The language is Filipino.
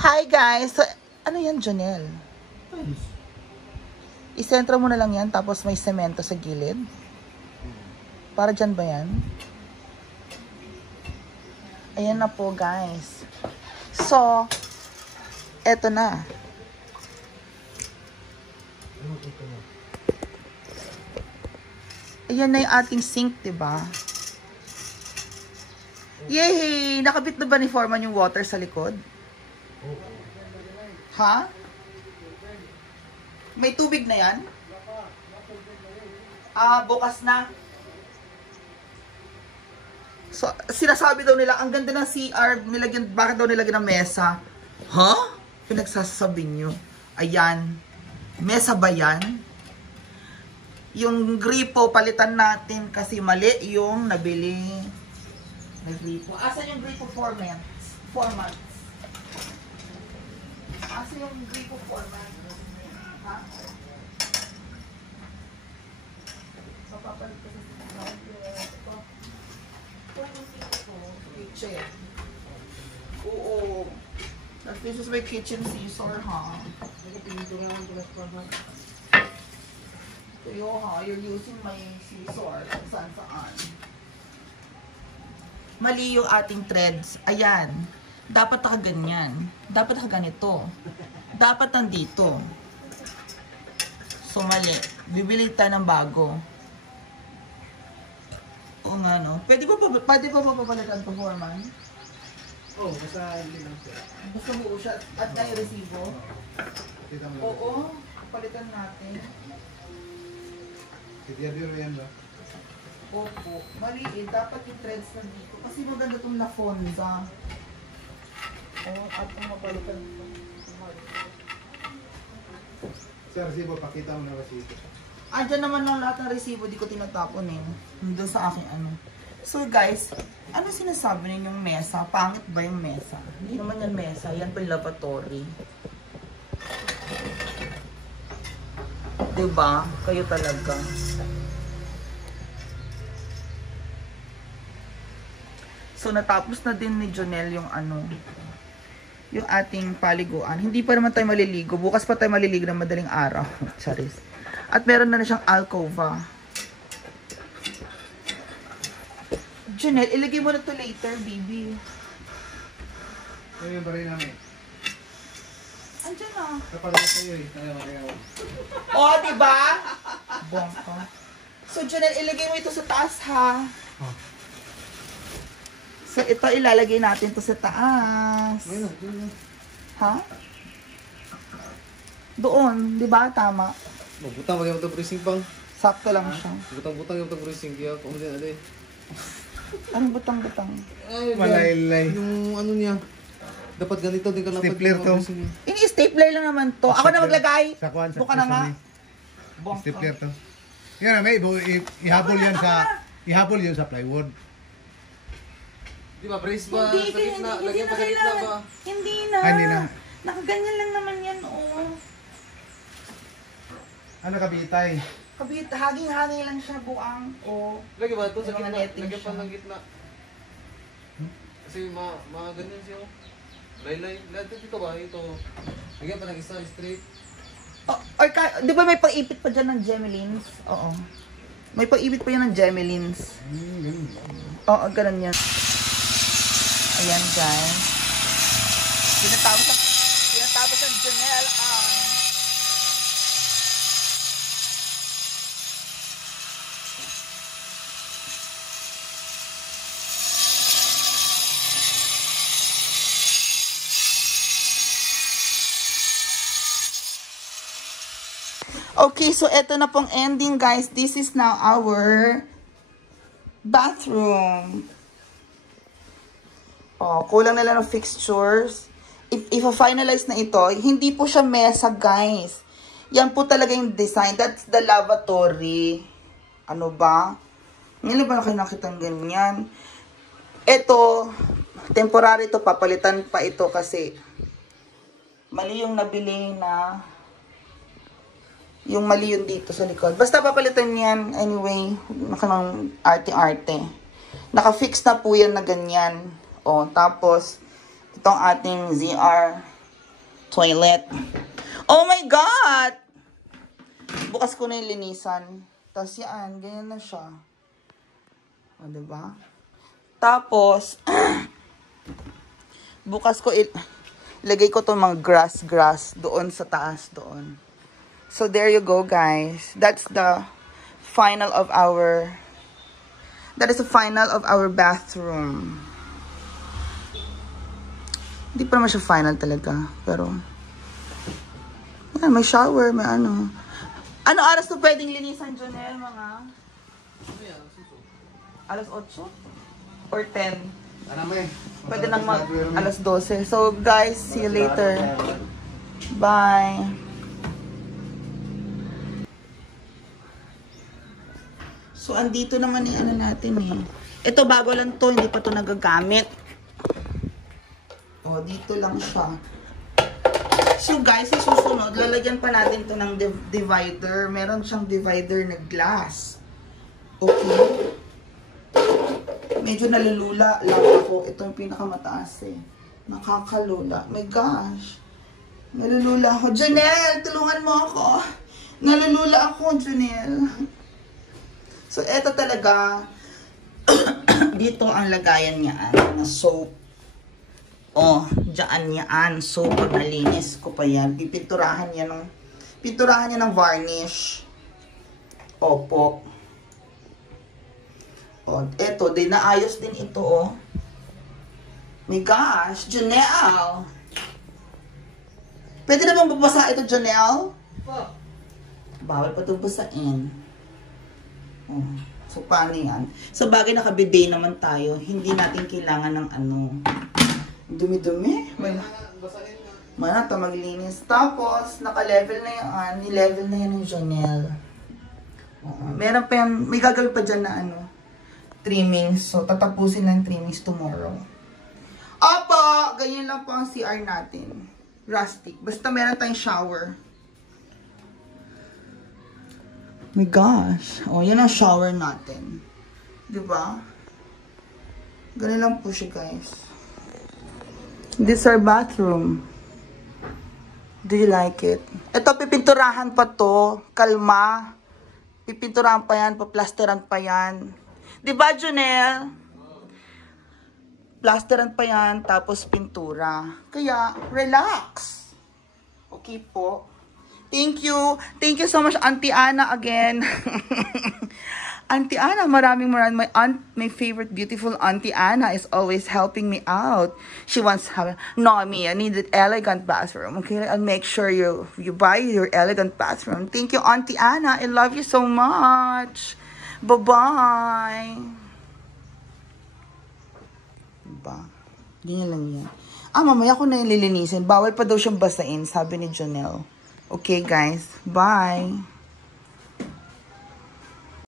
Hi guys! So, ano yan, Jonel? Isentro mo na lang yan, tapos may semento sa gilid. Para dyan ba yan? Ayan na po guys. So, eto na. Ayan na yung ating sink, diba? Yay! Nakabit na ba ni Foreman yung water sa likod? Ha? May tubig na yan? Bukas na. So, sinasabi daw nila, ang ganda ng CR, bakit daw nilagyan ng mesa? Ha? Pinagsasabi nyo. Ayan. Mesa ba yan? Yung gripo, palitan natin kasi mali yung nabili na gripo. Asan yung gripo format? Asan yung gripo format? Ha? Papapalit ko sa kitchen. Oo. This is my kitchen scissor, ha? Kayo, ha? You're using my scissor. Saan? Mali yung ating threads. Ayan. Dapat nakaganyan. Dapat nakaganito. Dapat nandito. So, mali. Bibili tayo ng bago. Oo nga, no? Pwede ba papalitan ko, Foreman? Oo, basta hindi lang siya. Basta buo siya at na resibo? Oo, palitan natin. Biro yan ba? Opo, maliit. Dapat yung threads nandito. Kasi maganda itong Lafonza. Oo, at ang mapalitan ito. Sa resibo, pakita mo na resibo. Andyan naman lang lahat ng resibo, di ko tinatapon eh. Doon sa akin ano. So guys, ano sinasabi ninyong mesa? Pangit ba yung mesa? Hindi naman yan mesa, yan pa yung lavatory. Diba? Kayo talaga. So natapos na din ni Jonel yung ano, yung ating paliguan. Hindi pa naman tayo maliligo. Bukas pa tayo maliligo ng madaling araw. Charis. At meron na siyang alcova. Jonel, ilagay mo na to later, baby. Ano yung bari namin? Andiyan na. Kapag kayo eh. Kaya. Oh, diba? Bongka. So, Jonel, ilagay mo ito sa taas, ha? Oh. So, ito ilalagay natin to sa taas. Ayun, Ha? Doon, di ba? Tama. Butang bagay mo ito bracing pang. Sakto lang siya. Butang yung ito bracing kaya kung din ade. Anong butang-butang? Ay, malaylay. Yung ano niya. Dapat ganito din ka dapat. Stapler to. Ini stapler lang naman to. Ako na maglagay. Sa kuwan, sa Buka na nga. stapler to. Yan na, may ihabol yan sa plywood. Di ba brace ba Hindi, sa gitna? hindi Lagyan na pa sa gitna kailangan. ba? Hindi na. Hindi na. Nakaganyan lang naman yan, oh. Ano kabitay? Kabit, haging-haging lang siya, buang, oh. Lagyan ba ito sa May mga gitna? netting Lagyan pa siya. ng gitna. Kasi mga ganyan siya. Laylay. Dito ba? Ito. Lagyan pa ng isa straight. Oh, or di ba may pang-ipit pa dyan ng Gemelins? Oo. May pang-ipit pa yan ng Gemelins. Ganun. Oo, ganun yan. Ayan, guys. Tinatapos ang Jonel ang... Okay, so eto na pong ending, guys. This is now our bathroom. Oh, kulang na lang ng fixtures. If finalize na ito, hindi po siya mesa, guys. Yan po talaga yung design. That's the lavatory. Ano ba? Ngayon ba na kayo nakitang ganyan? Ito, temporary to. Papalitan pa ito kasi mali yung nabili na yung mali yun dito sa likod. Basta papalitan yan. Anyway, nakanang arte-arte. Naka-fix na po yan na ganyan. O, tapos, itong ating ZR toilet. Oh my God! Bukas ko na yung linisan. Tapos yan, ganyan na siya. O, diba? Tapos, bukas ko, lagay ko itong mga grass doon sa taas doon. So, there you go, guys. That's the final of our, bathroom. Hindi pa naman siya final talaga. Pero, yan, may shower, may ano. Ano oras to pwedeng linisan, Jonel, mga? Alas 8? Or 10? Pwede nang alas 12. So, guys, see you later. Bye. So, andito naman yung ano natin eh. Ito, bago lang to. Hindi pa to nagagamit. O, dito lang siya. So, guys, susunod, lalagyan pa natin to ng divider. Meron siyang divider na glass. Okay. Medyo nalulula lang ako. Ito yung pinakamataas eh. Nakakalula. My gosh. Nalulula ako. Janelle, tulungan mo ako. Nalulula ako, Janelle. So, eto talaga. Dito ang lagayan niya na soap. Oh, dyan yan. So, pag nalinis ko pa yan, pipinturahan niya ng varnish. Opo. Oh, eto, naayos din ito, oh. My gosh, Janelle. Pwede na bang babasa ito, Janelle? Bawal pa ito basain. Oh, so, paano yan? So, bagay nakabidet naman tayo, hindi natin kailangan ng ano. Dumi-dumi. Mana ito maglinis. Tapos, naka-level na yan. Ni-level na yan ng Janelle. Meron pa yan. May gagawin pa dyan na ano. Trimmings. So, tatapusin lang trimmings tomorrow. Opo! Ganyan lang po ang CR natin. Rustic. Basta meron tayong shower. My gosh. Oh, yan ang shower natin. Diba? Ganyan lang po siya, guys. This is our bathroom. Do you like it? Ito, pipinturahan pa to. Kalma. Pipinturahan pa yan. Paplasteran pa yan. Diba, Junel? Plasteran pa yan. Tapos pintura. Kaya, relax. Okay po. Thank you. Thank you so much, Auntie Ana, again. Auntie Ana, maraming. My favorite beautiful Auntie Ana is always helping me out. She wants to have, no, me, I need an elegant bathroom. Okay, I'll make sure you buy your elegant bathroom. Thank you, Auntie Ana. I love you so much. Bye-bye. Diba? Ganyan lang yan. Mamaya ko na yung lilinisin. Bawal pa daw siyang basain, sabi ni Janelle. Okay, guys. Bye.